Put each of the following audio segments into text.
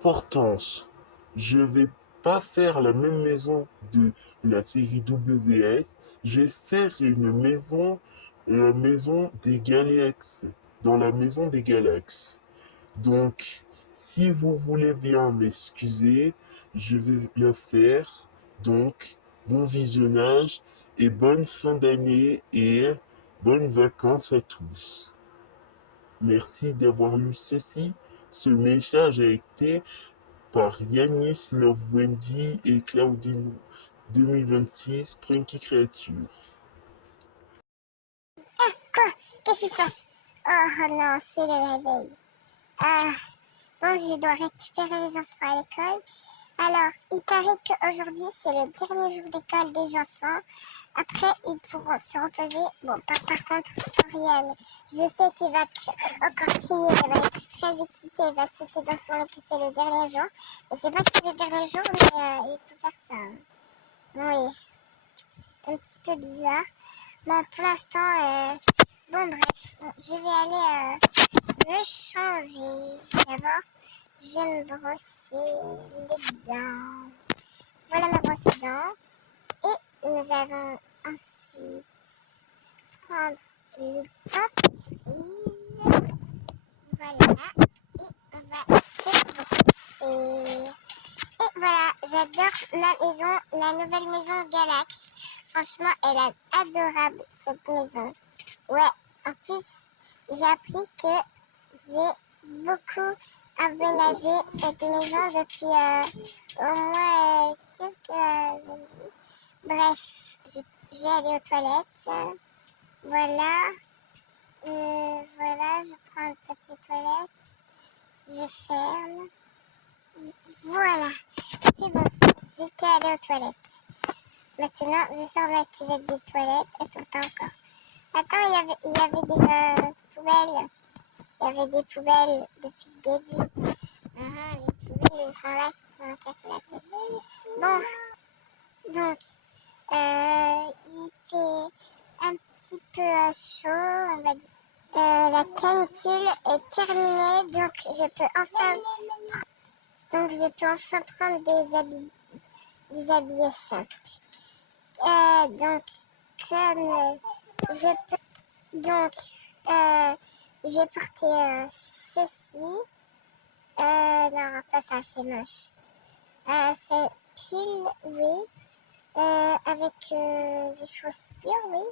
d'importance. Je vais pas faire la même maison de la série WS. Je vais faire une maison, la maison des Galax, dans la maison des Galax. Donc, si vous voulez bien m'excuser, je vais le faire. Donc, bon visionnage et bonne fin d'année et bonnes vacances à tous. Merci d'avoir lu ceci. Ce message a été par Yanis Love Wendy et Claudine 2026 Prinky Creature. Quoi? Qu'est-ce qui se passe? Oh non, c'est le réveil. Ah, bon, je dois récupérer les enfants à l'école. Alors, il paraît qu'aujourd'hui, c'est le dernier jour d'école des enfants. Après, ils pourront se reposer. Bon, par contre, pour Ryan, je sais qu'il va encore crier, il va être très excité, il va sauter dans son lit que c'est le dernier jour. Je sais pas que c'est le dernier jour, mais il peut faire ça. Oui, un petit peu bizarre. Bon, pour l'instant, bon, bref, je vais aller me changer. D'abord, je vais me brosser les dents. Voilà ma brosse à dents. Et nous allons ensuite prendre le dentifrice. Voilà. Et on va se brosser. Et voilà, j'adore ma maison, la nouvelle maison Galax. Franchement, elle est adorable, cette maison. Ouais, en plus, j'ai appris que j'ai beaucoup aménagé cette maison depuis au moins quelques années. Bref, je vais aller aux toilettes. Voilà. Voilà, je prends le papier toilette. Je ferme. Voilà. C'est bon. J'étais allée aux toilettes. Maintenant, je ferme la cuvette des toilettes. Attends, pas encore. Attends, il y avait des poubelles. Il y avait des poubelles depuis le début. Les poubelles, ils sont là pour me casser la tête. Bon, donc, il fait un petit peu chaud, on va dire. La canicule est terminée, donc je peux enfin prendre des habits simples. Donc, comme je peux, donc, j'ai porté ceci. Non, pas ça, c'est moche. C'est pull, oui. Avec les chaussures, oui.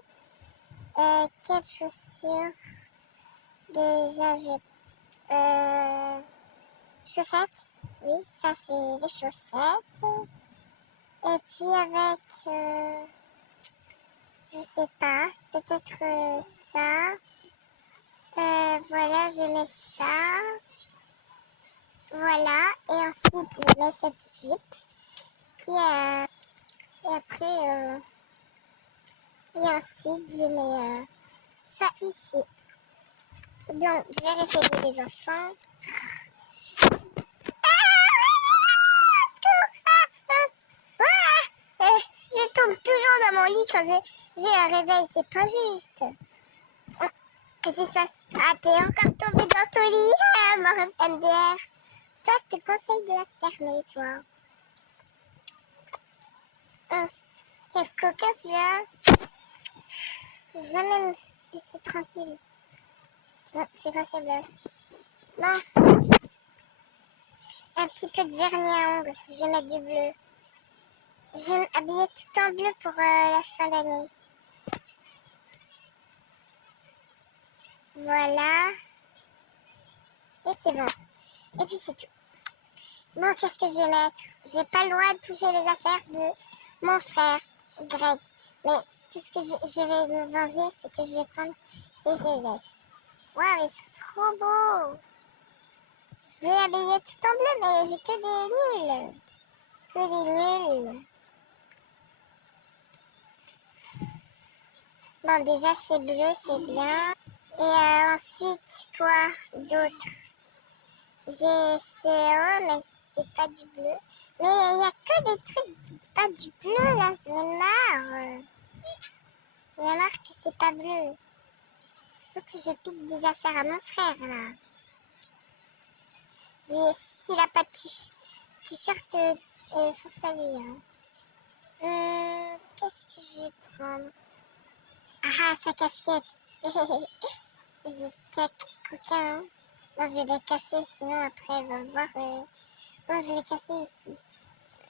Quelles chaussures? Déjà, j'ai chaussettes. Oui, ça c'est les chaussettes. Et puis avec, je sais pas, peut-être ça. Voilà, je mets ça. Voilà. Et ensuite, je mets cette jupe. Et après, et ensuite, je mets ça ici. Donc, je vais réveiller les enfants. Je tombe toujours dans mon lit quand j'ai un réveil, c'est pas juste. Qu'est-ce qui se passe? Ah, t'es encore tombé dans ton lit, mon MDR. Toi, je te conseille de la fermer, toi. Quel coquin celui-là. Jamais me laisser tranquille. Non, c'est quoi ces blushs? Bon, un petit peu de vernis à ongles. Je vais mettre du bleu. Je vais m'habiller tout en bleu pour la fin d'année. Voilà. Et c'est bon. Et puis c'est tout. Bon, qu'est-ce que je vais mettre? J'ai pas le droit de toucher les affaires de mon frère, Greg. Mais tout ce que je vais me venger, c'est que je vais prendre les évêques. Waouh, ils sont trop beaux! Je vais habiller tout en bleu, mais j'ai que des nuls. Que des nuls. Bon, déjà, c'est bleu, c'est bien. Et ensuite, quoi d'autre? J'ai CO, mais c'est pas du bleu. Mais il n'y a que des trucs, pas du bleu, là, j'en ai marre. J'en ai marre que c'est pas bleu. Faut que je pique des affaires à mon frère, là. S'il n'a pas de t-shirt, faut que ça lui. Qu'est-ce que je vais prendre? Ah, sa casquette. J'ai quelques coquins. Non, je vais les cacher, sinon après, elle va voir. Non, je vais les cacher ici.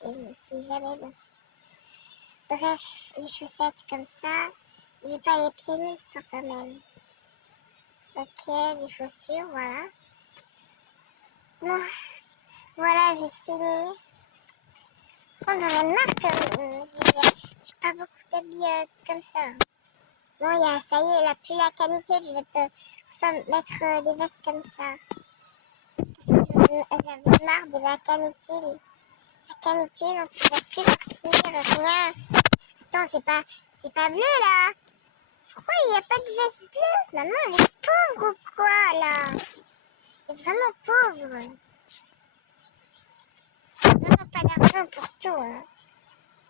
Et si jamais. Donc. Bref, les chaussettes comme ça. J'ai pas les pieds nus, ça quand même. Ok, les chaussures, voilà. Bon, voilà, j'ai fini. Bon, j'en ai marre que j'ai pas beaucoup d'habits comme ça. Bon, ça y est, là, plus la canicule, je vais enfin, mettre des vestes comme ça. Parce que j'avais marre de la canicule. La canicule, on ne pouvait plus sortir, rien. Attends, c'est pas bleu, là. Pourquoi il n'y a pas de veste bleue? Maman, elle est pauvre ou quoi, là? C'est vraiment pauvre. Vraiment pas d'argent pour tout, hein.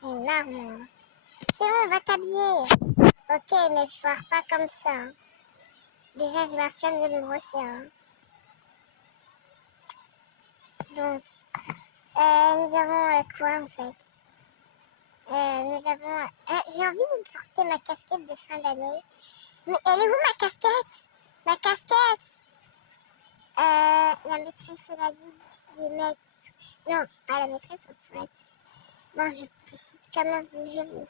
C'est marre, c'est bon, va t'habiller. Ok, mais je pars pas comme ça. Déjà, j'ai la flemme de me brosser, hein. Donc, nous avons quoi, en fait? Nous avons... j'ai envie de porter ma casquette de fin d'année. Mais elle est où, ma casquette? Ma casquette! La maîtresse, elle a dit de mettre... Non, pas la maîtresse, en fait. Bon, je décide comment je veux.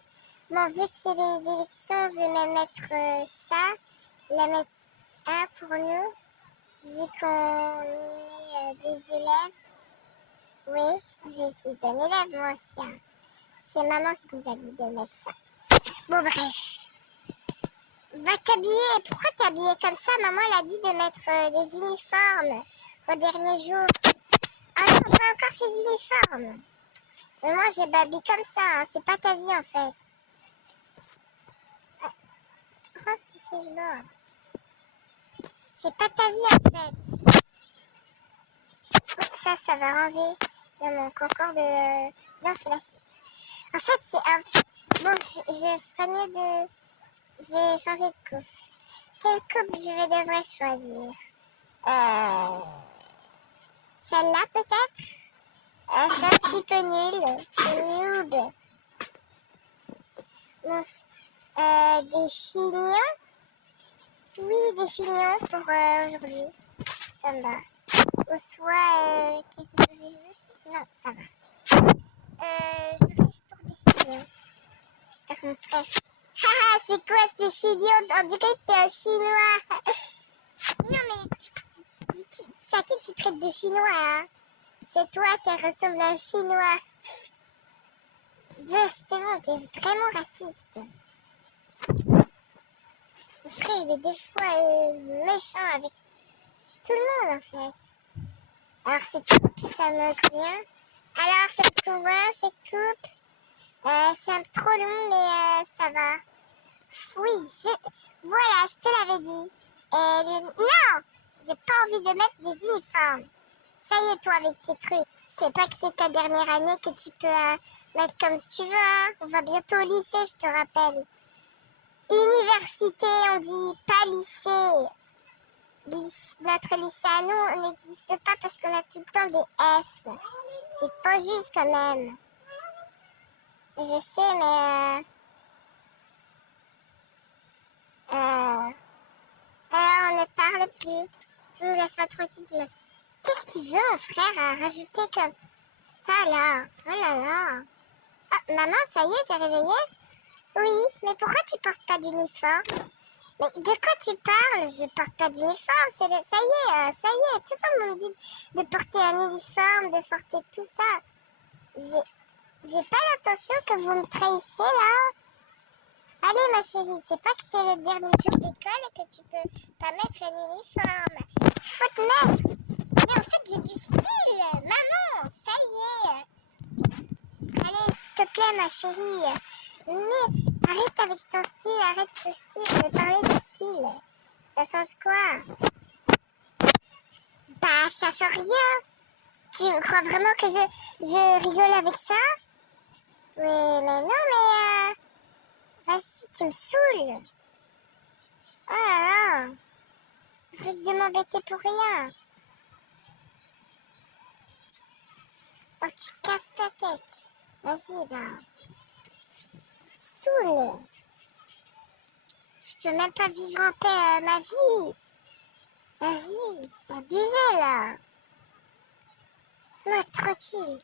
Bon, vu que c'est les élections, je vais mettre ça. La mettre A pour nous. Vu qu'on est des élèves. Oui, je suis un élève, moi aussi. Hein. C'est maman qui nous a dit de mettre ça. Bon, bref. Va t'habiller. Pourquoi t'habiller comme ça? Maman, elle a dit de mettre des uniformes au dernier jour. Ah non, pas encore ces uniformes. Mais moi, j'ai babi comme ça. Hein. C'est pas ta vie, en fait. Oh, c'est mort. C'est pas ta vie, en fait. Ça va ranger dans mon concours de... Non, c'est la... En fait, c'est un... Bon, je ferais mieux de... Je vais changer de coupe. Quelle coupe devrais choisir? Celle-là, peut-être? C'est un petit peu nul. C'est noob. Bon. Des chignons? Oui, des chignons pour aujourd'hui. Ça me va. Ou soit... qu'est-ce que j'ai vu? Non, ça va. Je reste pour des chignons. J'espère que mon frère... Haha, c'est quoi ces chignons? On dirait que t'es un chinois. Non, mais... C'est à qui tu traites de chinois, hein? C'est toi qui ressemble à un chinois. C'est bon, t'es vraiment raciste. Mon frère, il est des fois méchant avec tout le monde, en fait. Alors, cette coupe, ça me convient. Alors, cette coupe, c'est un peu trop long, mais ça va. Oui, voilà, je te l'avais dit. Non, j'ai pas envie de mettre des uniformes. Ça y est, toi, avec tes trucs. C'est pas que c'est ta dernière année que tu peux mettre comme tu veux. Hein. On va bientôt au lycée, je te rappelle. Université, on dit pas lycée. Notre lycée à nous, on n'existe pas parce qu'on a tout le temps des F. C'est pas juste quand même. Je sais, mais... alors, on ne parle plus. Laisse-moi tranquille. Qu'est-ce qu'il veut, mon frère, à rajouter comme ça, là? Oh là là. Ah, maman, ça y est, t'es réveillée? Oui, mais pourquoi tu portes pas d'uniforme? Mais de quoi tu parles? Je porte pas d'uniforme. Ça y est, tout le monde me dit de porter un uniforme, de porter tout ça. J'ai pas l'intention que vous me trahissez, là. Allez, ma chérie, c'est pas que t'es le dernier jour d'école et que tu peux pas mettre un uniforme. Faut te mettre. Mais en fait, j'ai du style. Maman, ça y est. Allez, s'il te plaît, ma chérie. Mais arrête avec ton style, de parler de style. Ça change quoi? Bah, ça change rien. Tu crois vraiment que je rigole avec ça? Oui, mais non, mais... Vas-y, tu me saoules. Oh là là. Arrête de m'embêter pour rien. Oh, tu casses ta tête. Vas-y, là. Saoule. Je peux même pas vivre en paix ma vie. Vas-y, c'est abusé, là. Laisse-moi tranquille.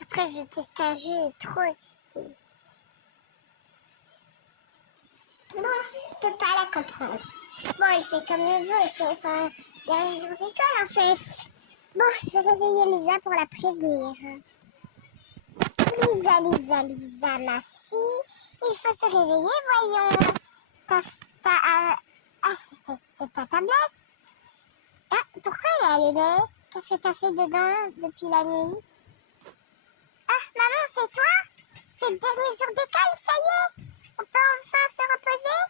Après, j'ai testé un jeu trop agité. Bon, je peux pas la comprendre. Bon, il fait comme il veut, c'est son dernier jour d'école, en fait. Bon, je vais réveiller Lisa pour la prévenir. Lisa, Lisa, Lisa, ma fille, il faut se réveiller, voyons. C'est ta tablette. Ah, pourquoi elle est allumée? Qu'est-ce que t'as fait dedans depuis la nuit? Ah, maman, c'est toi? C'est le dernier jour d'école, ça y est? On peut enfin se reposer?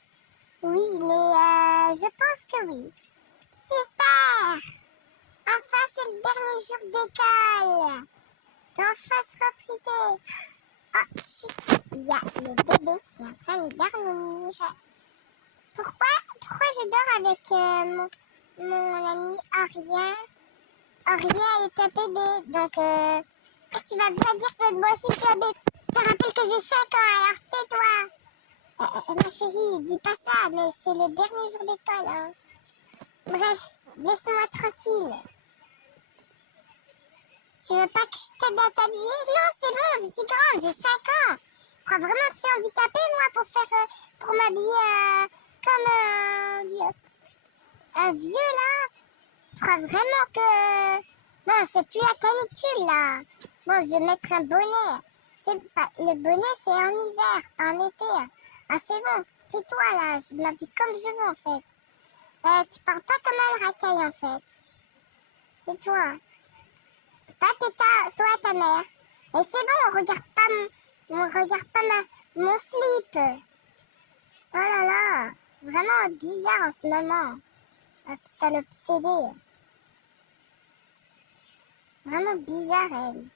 Oui, mais je pense que oui. Super! Enfin, c'est le dernier jour d'école. On peut enfin se repriser. Oh, chut, il y a le bébé qui est en train de dormir. Pourquoi je dors avec mon ami Aurien? Aurien est un bébé, donc tu vas pas dire que moi aussi je suis un bébé. Je te rappelle que j'ai 5 ans, alors tais-toi. Ma chérie, dis pas ça, mais c'est le dernier jour d'école. Hein. Bref, laisse-moi tranquille. Tu veux pas que je t'aide à t'habiller? Non, c'est bon, je suis grande, j'ai 5 ans. Je crois vraiment que je suis handicapée, moi, pour m'habiller comme un vieux, là. Je crois vraiment que... Non, c'est plus la canicule, là. Bon, je vais mettre un bonnet. Le bonnet, c'est en hiver, pas en été. Ah, c'est bon. Tais-toi, là. Je m'habille comme je veux, en fait. Tu parles pas comme un racaille, en fait. Tais-toi. C'est pas toi, ta mère. Mais c'est bon, regarde pas mon slip. Oh là là. Vraiment bizarre en ce moment. Ça l'obsédait. Vraiment bizarre, elle.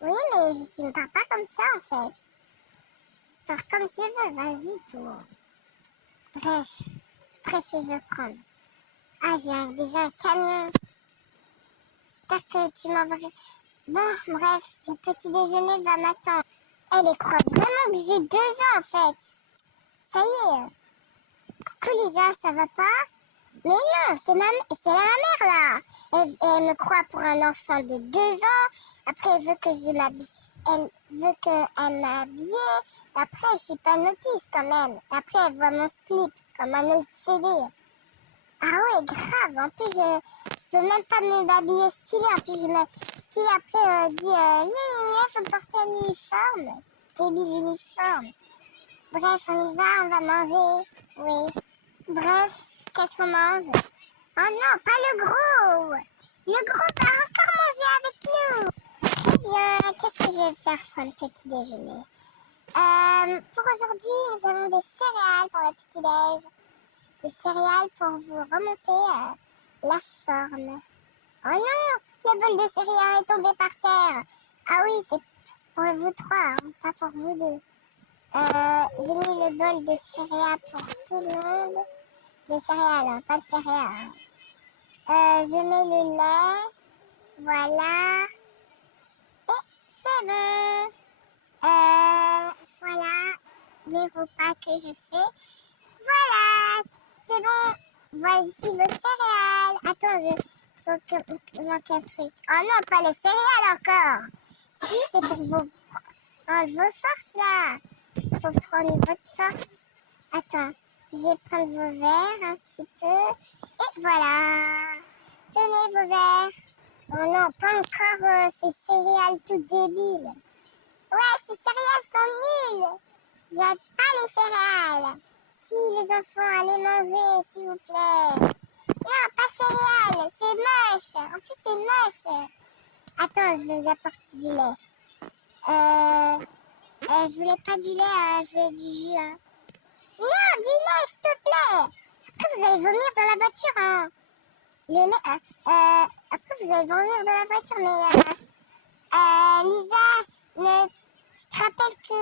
Oui, mais je me parle pas comme ça, en fait. Je parle comme je veux, vas-y, toi. Bref, je suis prêt chez je vais prendre. Ah, déjà un camion. J'espère que tu m'enverras. Bon, bref, le petit déjeuner va m'attendre. Elle croit vraiment que j'ai 2 ans, en fait. Ça y est. Coucou Lisa, ça va pas? Mais non, c'est la mère là. Elle me croit pour un enfant de 2 ans. Après, elle veut que je m'habille. Elle veut qu'elle m'habille. Après, je suis pas notice quand même. Après, elle voit mon slip comme un obsédé. Ah ouais, grave. En plus, je peux même pas m'habiller stylé. En plus, je me stylé après dit faut porter un uniforme. Débile uniforme. Bref, on y va, on va manger. Oui. Bref, qu'est-ce qu'on mange? Oh non, pas le gros! Le gros va encore manger avec nous! Très bien, qu'est-ce que je vais faire pour le petit déjeuner? Pour aujourd'hui, nous avons des céréales pour le petit-déj. Des céréales pour vous remonter la forme. Oh non, le bol de céréales est tombé par terre. Ah oui, c'est pour vous 3, hein, pas pour vous 2. J'ai mis le bol de céréales pour tout le monde. Les céréales, hein, pas le céréales. Je mets le lait. Voilà. Et c'est bon. Voilà mes repas que je fais. Voilà. C'est bon. Voici vos céréales. Attends, faut que il manque un truc. Oh non, pas les céréales encore. Si, c'est pour vos forces là. Faut prendre votre force. Attends, je vais prendre vos verres un petit peu. Et voilà. Tenez vos verres. Oh non, pas encore ces céréales tout débiles. Ouais, ces céréales sont nulles. J'aime pas les céréales. Si les enfants, allez manger, s'il vous plaît. Non, pas céréales, c'est moche. En plus, c'est moche. Attends, je vous apporte du lait. Je voulais pas du lait, hein, je voulais du jus. Hein. Non, du lait, s'il te plaît. Après, vous allez vomir dans la voiture. Hein. Le lait, après, vous allez vomir dans la voiture, mais Lisa, tu te rappelles que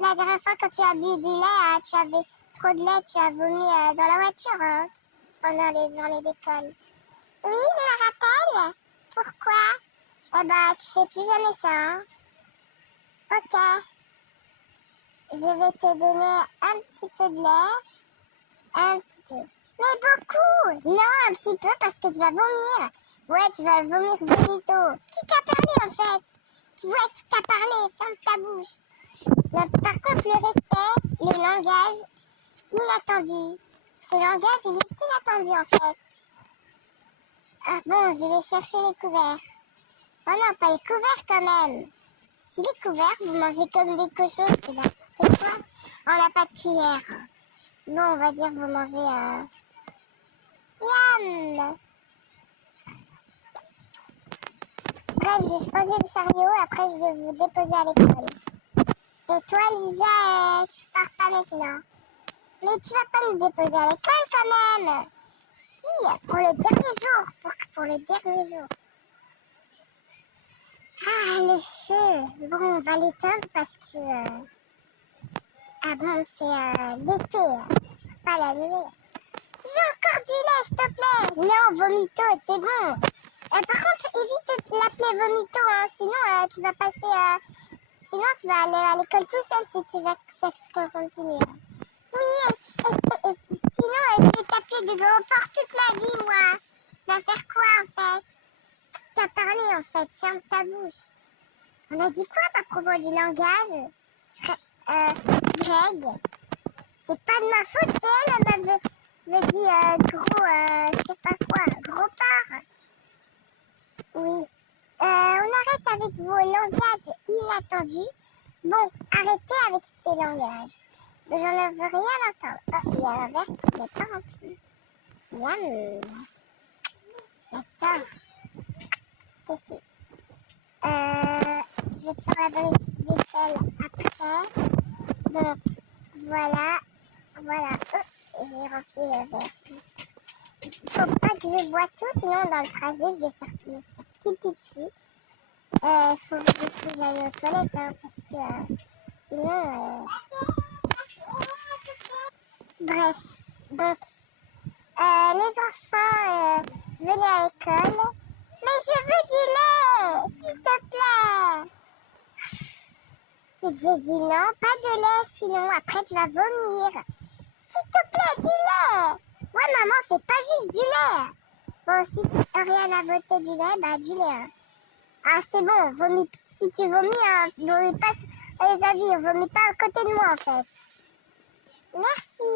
la dernière fois, quand tu as bu du lait, tu avais trop de lait, tu as vomi dans la voiture hein, pendant les journées d'école. Oui, je me rappelle. Pourquoi? Eh ben, tu fais plus jamais ça, hein. Ok. Je vais te donner un petit peu de lait. Un petit peu. Mais beaucoup! Non, un petit peu parce que tu vas vomir. Ouais, tu vas vomir vomito. Qui t'a parlé en fait? Tu vois, qui t'a parlé? Ferme ta bouche. Donc, par contre, le respect, le langage inattendu. Ce langage, il est inattendu en fait. Ah bon, je vais chercher les couverts. Oh non, pas les couverts quand même. Si les couverts, vous mangez comme des cochons, c'est n'importe quoi. On n'a pas de cuillère. Bon, on va dire vous mangez Yam! Bref, j'ai posé le chariot, après je vais vous déposer à l'école. Et toi, Lisa, tu pars pas maintenant. Mais tu vas pas nous déposer à l'école quand même. Si, pour le dernier jour. Pour le dernier jour. Ah, le feu. Bon, on va l'éteindre parce que... Ah bon, c'est l'été. Pas la nuit. J'ai encore du lait, s'il te plaît. Non, vomito, c'est bon. Par contre, évite de l'appeler vomito, hein. Sinon, tu vas passer... Sinon, tu vas aller à l'école tout seul si tu vas continuer. Oui, sinon, je vais t'appeler de gros porc toute ma vie, moi. Tu vas faire quoi, en fait? Qui t'a parlé, en fait? Ferme ta bouche. On a dit quoi à propos du langage? Greg, c'est pas de ma faute, c'est elle me dit gros, je sais pas quoi, gros porc. Oui. On arrête avec vos langages inattendus. Bon, arrêtez avec ces langages. Mais j'en veux rien entendre. Oh, il y a un verre qui n'est pas rempli. Miam. J'adore. Qu'est-ce que je vais te faire la vaisselle après. Donc, voilà. Voilà. Oh, j'ai rempli le verre. Faut pas que je bois tout, sinon dans le trajet, je vais faire pipi dessus. Faut aussi que j'aille aux toilettes, hein, parce que sinon... Bref, donc, les enfants, venez à l'école. Mais je veux du lait, s'il te plaît. J'ai dit non, pas de lait, sinon après tu vas vomir. S'il te plaît, du lait. Ouais, maman, c'est pas juste du lait. Bon, si rien à voter du lait, bah du lait. Hein. Ah, c'est bon, vomis. Si tu vomis, hein, vomis pas, les amis, vomit pas à côté de moi, en fait. Merci.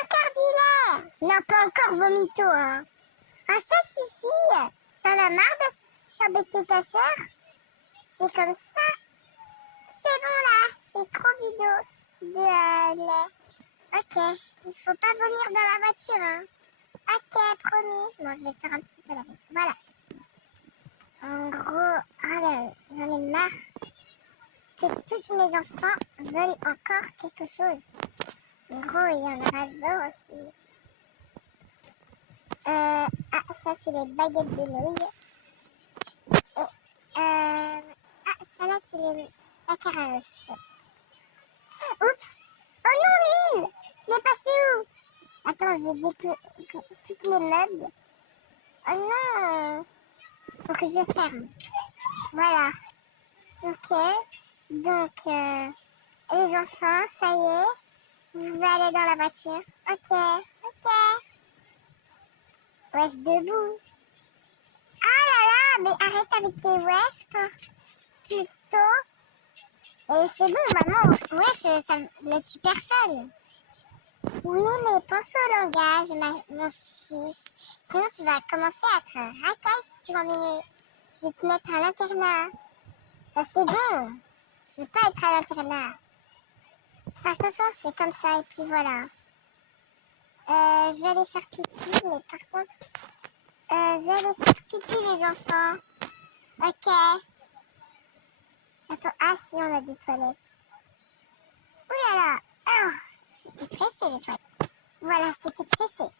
Encore du lait. Non, pas encore vomito, hein. Ah, ça suffit. T'en as marre d'embêter ta sœur? C'est comme ça. C'est bon, là. C'est trop vidéo de lait. Ok. Il faut pas vomir dans la voiture, hein. Ok, promis. Bon, je vais faire un petit peu la vaisselle. Voilà. En gros, oh là, j'en ai marre que tous mes enfants veulent encore quelque chose. En gros, il y en aura le aussi. Ah, ça, c'est les baguettes de nouilles. Et, ah, ça là, c'est les macarons. Oups! Oh non, l'huile! Il est passé où? Attends, j'ai toutes les meubles. Oh non! Faut que je ferme. Voilà. Ok. Donc, les enfants, ça y est. Vous allez dans la voiture. Ok. Ok. Wesh, debout. Ah là là, mais arrête avec tes wesh plutôt. Et c'est bon, maman. Wesh, ça ne tue personne. Oui, mais pense au langage, mon fils. Sinon, tu vas commencer à être racaille si tu continues. Je vais te mettre à l'internat. Ça, c'est bon. Je veux pas être à l'internat. Par contre, c'est comme ça, et puis voilà. Je vais aller faire pipi, mais par contre... je vais aller faire pipi, les enfants. Ok. Attends, ah si, on a des toilettes. Ouh là là. Oh, c'était pressé, les toilettes. Voilà, c'était pressé.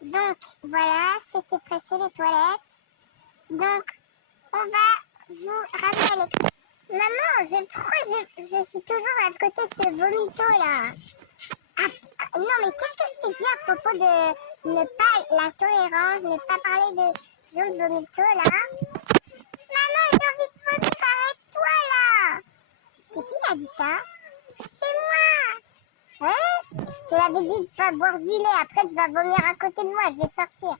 Donc, voilà, c'était pressé, les toilettes. Donc, on va vous ramener à l'école. Maman, pourquoi je suis toujours à côté de ce vomito, là? Ah, Non, mais qu'est-ce que je t'ai dit à propos de ne pas la tolérance, ne pas parler de gens de vomito, là? Maman, j'ai envie de vomir, arrête-toi, là! C'est qui qui a dit ça? C'est moi! Hein? Je te l'avais dit de pas boire du lait, après tu vas vomir à côté de moi, je vais sortir.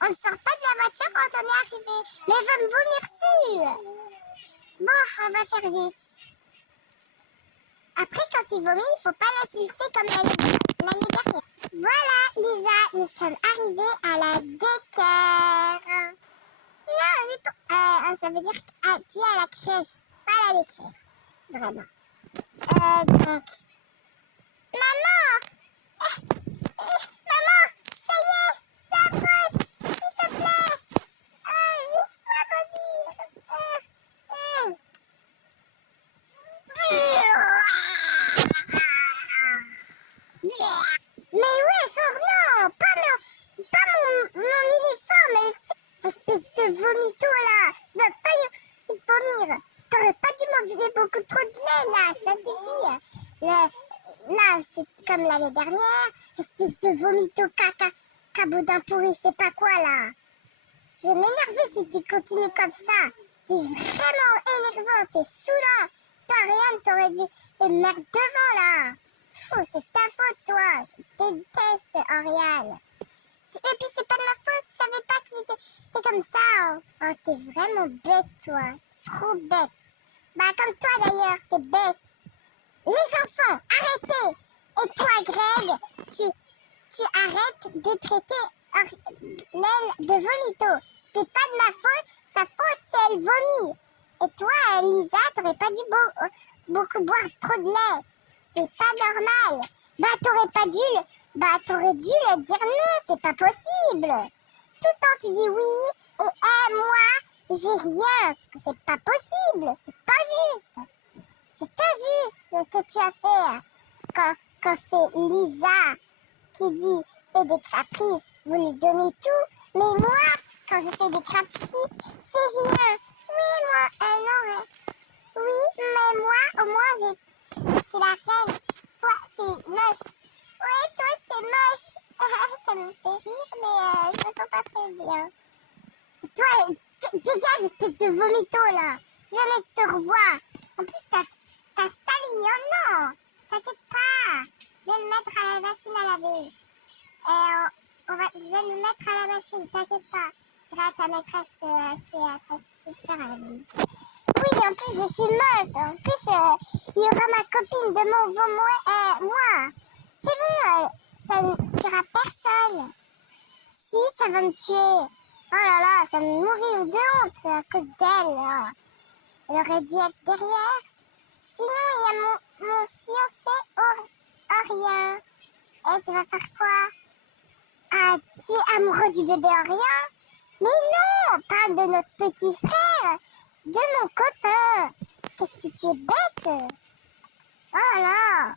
On ne sort pas de la voiture quand on est arrivé, mais il va me vomir dessus! Bon, on va faire vite. Après, quand il vomit, il faut pas l'insulter comme l'année dernière. Voilà, Lisa, nous sommes arrivés à la daycare. Non, ça veut dire que tu es à la crèche, pas à la daycare. Vraiment. Donc, maman, maman, ça y est, ça approche, s'il te plaît. Laisse-moi vomir. Mais ouais, non, pas mon uniforme, espèce de vomito là, va pas vomir. T'aurais pas dû manger beaucoup trop de lait là, ça c'est dit. Là, c'est comme l'année dernière, espèce de vomito caca, caboudin pourri, je sais pas quoi là. Je vais m'énerver si tu continues comme ça. T'es vraiment énervant, t'es saoulant. Toi, rien, t'aurais dû te mettre devant là. C'est ta faute, toi. Je déteste Oriane. Et puis, c'est pas de ma faute. Je savais pas que t'es comme ça. Hein. Oh, t'es vraiment bête, toi. Trop bête. Bah, comme toi, d'ailleurs, t'es bête. Les enfants, arrêtez. Et toi, Greg, tu arrêtes de traiter l'aile de vomito. C'est pas de ma faute. Sa faute, c'est elle vomit. Et toi, Lisa, t'aurais pas dû beaucoup boire trop de lait. C'est pas normal. T'aurais dû le dire non, c'est pas possible. Tout le temps tu dis oui et moi j'ai rien. C'est pas possible, c'est pas juste. C'est injuste ce que tu as fait. Quand c'est Lisa qui dit fais des caprices, vous lui donnez tout. Mais moi, quand je fais des caprices, c'est rien. Oui, moi, non, mais... Oui, mais moi, au moins, je suis la reine. Toi, c'est moche. Ouais, toi, c'est moche. Ça me fait rire, mais je me sens pas très bien. Et toi, dégage, espèce de vomito, là. Jamais je te revois. En plus, t'as sali. Oh non, t'inquiète pas. Je vais le mettre à la machine à laver. Je vais le mettre à la machine, t'inquiète pas. Tu diras à ta maîtresse que c'est à ta petite sœur à la vie. Oui, en plus, je suis moche. En plus, il y aura ma copine de mon moi. C'est bon, ça ne tuera personne. Si, ça va me tuer. Oh là là, ça me mourir de honte à cause d'elle. Là. Elle aurait dû être derrière. Sinon, il y a mon fiancé Orien. Et tu vas faire quoi? Ah, tu es amoureux du bébé Orien? Mais non, pas de notre petit frère. De mon copain. Qu'est-ce que tu es bête? Oh là là.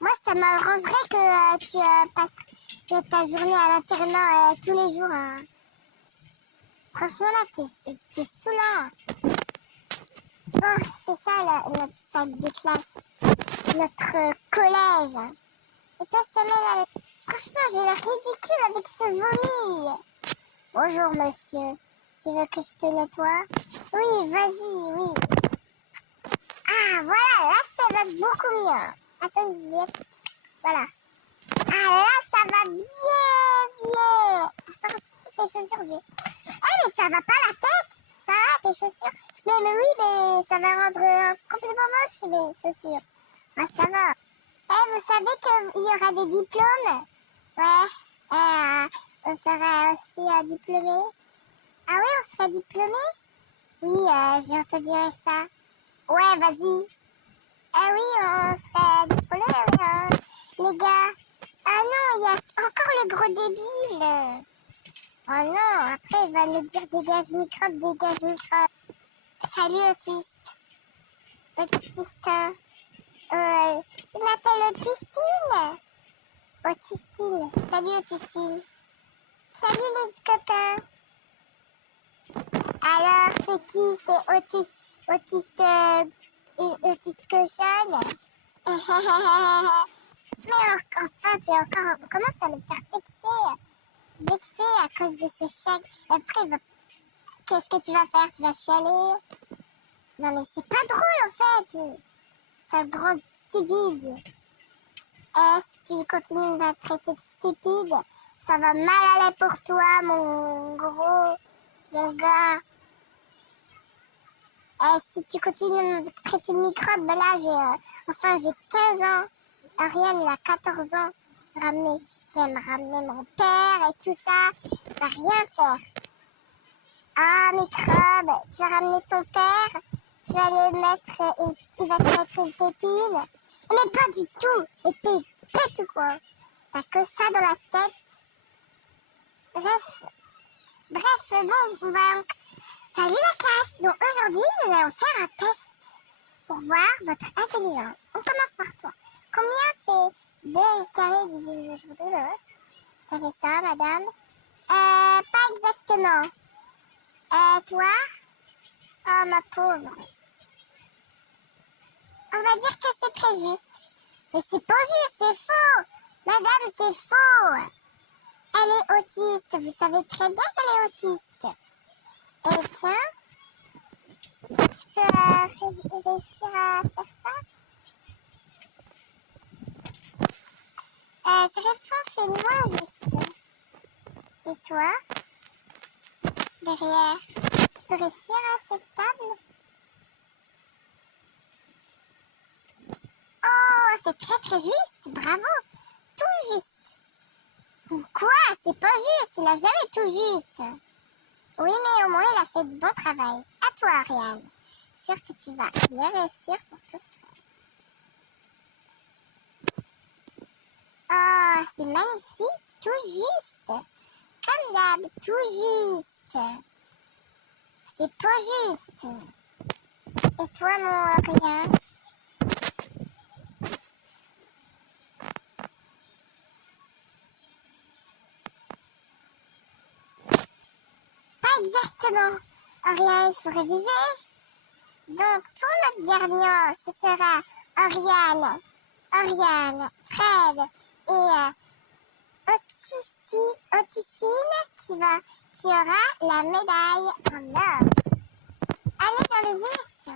Moi, ça m'arrangerait que tu passes ta journée à l'internat tous les jours. Hein. Franchement, là, t'es saoulant. Bon, c'est ça, notre salle de classe. Notre collège. Et toi, je te mets là. Franchement, j'ai l'air ridicule avec ce vomi. Bonjour, monsieur. Tu veux que je te nettoie? Oui, vas-y, oui. Ah, voilà, là, ça va beaucoup mieux. Attends, bien. Voilà. Ah, là, ça va bien. Tes chaussures, bien. Eh, mais ça va pas la tête? Ça va, tes chaussures? Mais oui, mais ça va rendre complètement moche, mes chaussures. Ah, ça va. Eh, vous savez qu'il y aura des diplômes? Ouais. On sera aussi diplômés. Ah oui, on serait diplômés? Oui, j'ai entendu ça. Ouais, vas-y. Ah oui, on serait diplômés, les gars. Ah non, il y a encore le gros débile. Oh non, après il va nous dire dégage microbe. Salut autiste. Autistin. Il m'appelle Autistine. Autistine. Salut Autistine. Salut les copains. Alors, c'est qui? C'est autiste cochonne. Mais enfin, tu commences à le faire vexer à cause de ce chèque. Après, qu'est-ce que tu vas faire? Tu vas chialer? Non, mais c'est pas drôle, en fait. C'est un grand stupide. Et si tu continues de la traiter de stupide, ça va mal aller pour toi, mon gars. Et si tu continues de me traiter de microbe, ben là, j'ai 15 ans. Ariel, il a 14 ans. Je vais me ramener mon père et tout ça. Je vais rien faire. Ah, microbe, tu vas ramener ton père. Tu vas il va te mettre une pépine. Mais pas du tout. Et t'es bête ou quoi? T'as que ça dans la tête. Bref, bon, salut la classe. Donc aujourd'hui, nous allons faire un test pour voir votre intelligence. On commence par toi. Combien fait 2 carré divisé par 2? Ça fait ça, madame? Pas exactement. Toi? Oh, ma pauvre. On va dire que c'est très juste. Mais c'est pas juste, c'est faux. Madame, c'est faux. Elle est autiste. Vous savez très bien qu'elle est autiste. Et tiens, tu peux réussir à faire ça? Cette réponse est moins juste. Et toi? Derrière, tu peux réussir à cette table? Oh, c'est très très juste, bravo, tout juste. Quoi? C'est pas juste, il a jamais tout juste. Oui, mais au moins il a fait du bon travail. À toi, Ariane. Sûr que tu vas bien réussir pour tout faire. Oh, c'est magnifique, tout juste. Comme d'hab, tout juste. C'est pas juste. Et toi, mon Ariane? Exactement. Ariane, il faut réviser. Donc, pour notre gagnant, ce sera Ariane, Fred et Autistine qui aura la médaille en or. Allez dans le vice.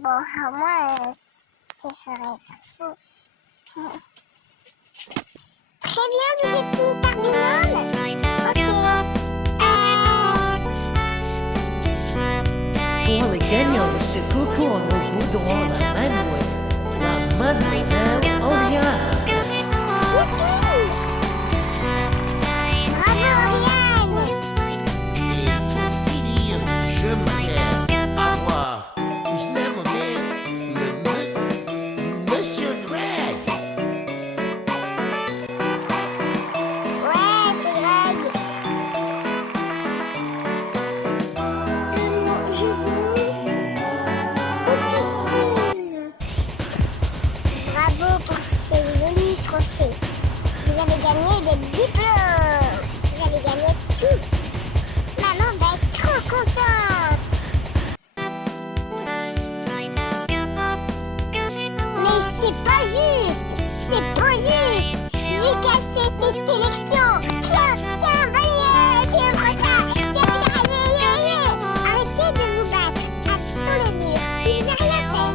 Bon, au moins, ce serait être fou. Très bien, vous êtes fini par binôme? Ok. Pour les gagnants de ce concours, nous voudrons la mademoiselle Oriane. Youpi! Bravo, Oriane! Et pour finir, j'aimerais avoir, je l'aimerais, Monsieur Greg. Ouais, c'est Greg. Bravo pour ce joli trophée. Vous avez gagné des diplômes. Vous avez gagné tout. Maman va être trop contente. Mais c'est pas juste. C'est pas juste. J'ai cassé tes élections. Tiens, va tiens, prends ça. Tiens, regarde, arrêtez de vous battre sur le mur. Il vous a rien fait.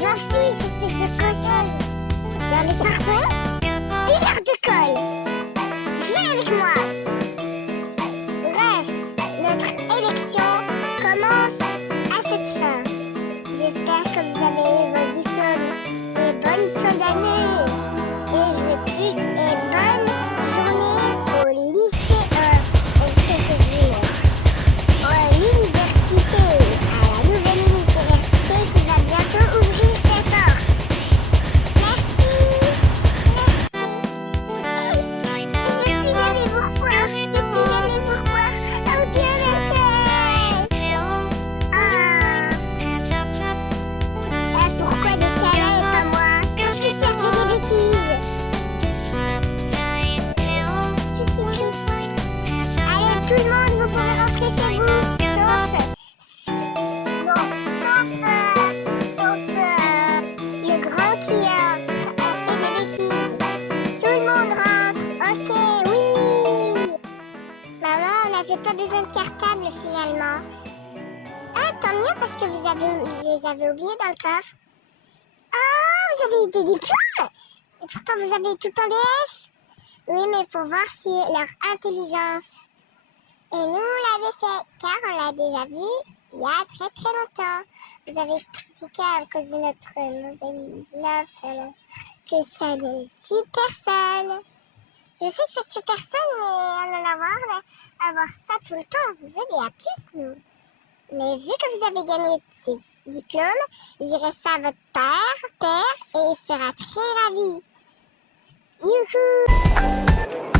J'en fiche, espèce de cochonne. Non mais pardon? Une heure de colle. Viens avec moi. Bref, notre élection commence à cette fin. J'espère que vous avez eu vos diplômes. Et bonne fin d'année. Et bonne journée au lycée. Qu'est-ce que je dis moi? À l'université. À la nouvelle université qui va bientôt ouvrir ses portes. Merci. parce que vous les avez oubliés dans le coffre. Ah, vous avez eu des diplômes! Et pourtant, vous avez tout en BF. Oui, mais pour voir si leur intelligence. Et nous, on l'avait fait, car on l'a déjà vu il y a très très longtemps. Vous avez critiqué à cause de notre mauvaise note que ça ne tue personne. Je sais que ça tue personne, mais on en avoir ça tout le temps, vous aider à plus, nous. Mais vu que vous avez gagné ces diplômes, je dirai ça à votre père, et il sera très ravi. Youhou!